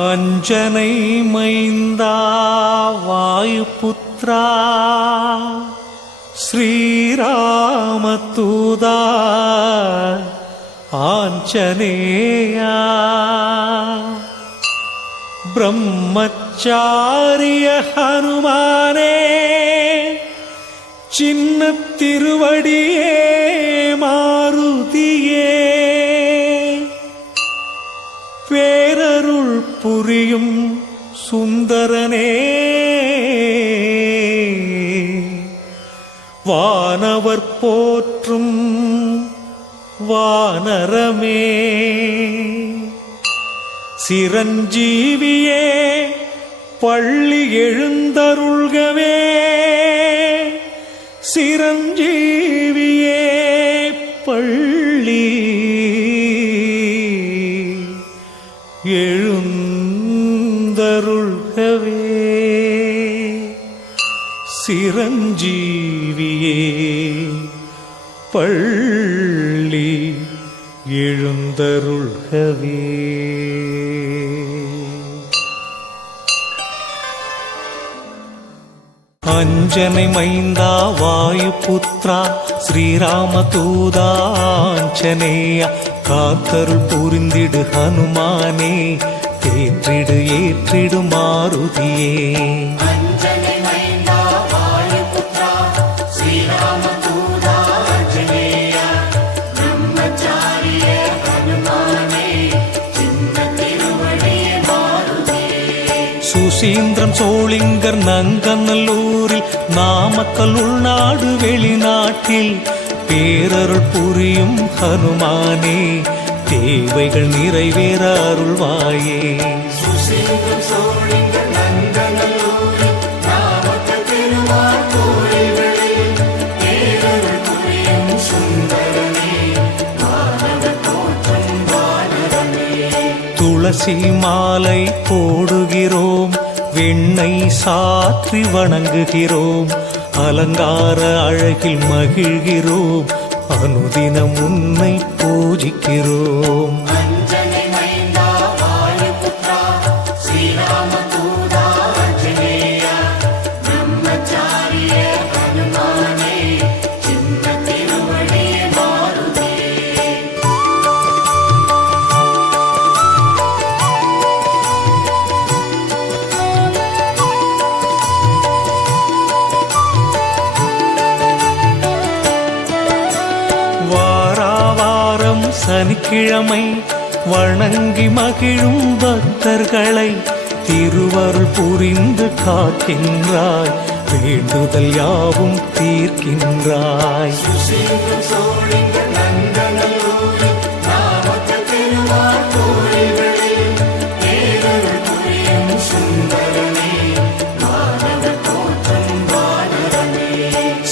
அஞ்சனை மைந்தா வாயுபுத்ரா ஸ்ரீராமதூதா ஆஞ்சநேயா பிரம்மச்சாரிய ஹனுமானே சின்ன திருவடியே மாருதியே பேரருள் புரியும் சுந்தரனே வானவர் போற்றும் வானரமே சிரஞ்சீவியே பள்ளி எழுந்தருள்கவே சிரஞ்சீவியே பள்ளி எழுந்தருள்கவே சிரஞ்சீவியே பள்ளி எழுந்தருள்கவே. அஞ்சனை மைந்தா வாயுபுத்ரா ஸ்ரீராமதூதா ஆஞ்சநேயா காத்தருள் புரிந்திடு ஹனுமானே தேற்றிடு ஏற்றிடு மாருதியே. சுசீந்திரம் சோளிங்கர் நங்கநல்லூரில் நாமக்கல் உள்நாடு வெளிநாட்டில் பேரருள் புரியும் ஹனுமானே தேவைகள் நிறைவேற அருள்வாயே. துளசி மாலை போடுகிறோம் வெண்ணெய் சாற்றி வணங்குகிறோம் அலங்கார அழகில் மகிழ்கிறோம் அனுதினம் உன்னை பூஜிக்கிறோம். சனிக்கிழமை வணங்கி மகிழும் பக்தர்களை திருவருள் புரிந்து காக்கின்றாய் வேண்டுதல் யாவும் தீர்க்கின்றாய்.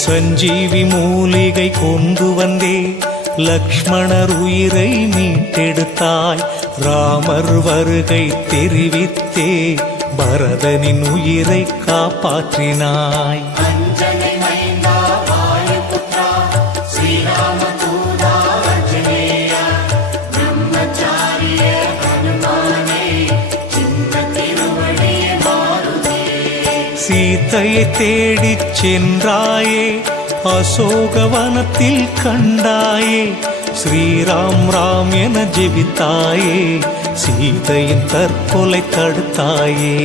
சஞ்சீவி மூலிகை கொண்டு வந்தே லக்ஷ்மணர் உயிரை மீட்டெடுத்தாய் ராமர் வருகை தெரிவித்தே பரதனின் உயிரை காப்பாற்றினாய். சீதையை தேடிச் சென்றாயே அசோகவனத்தில் கண்டாயே ஸ்ரீராம் ராம் என ஜெபித்தாயே சீதையின் தற்கொலை தடுத்தாயே.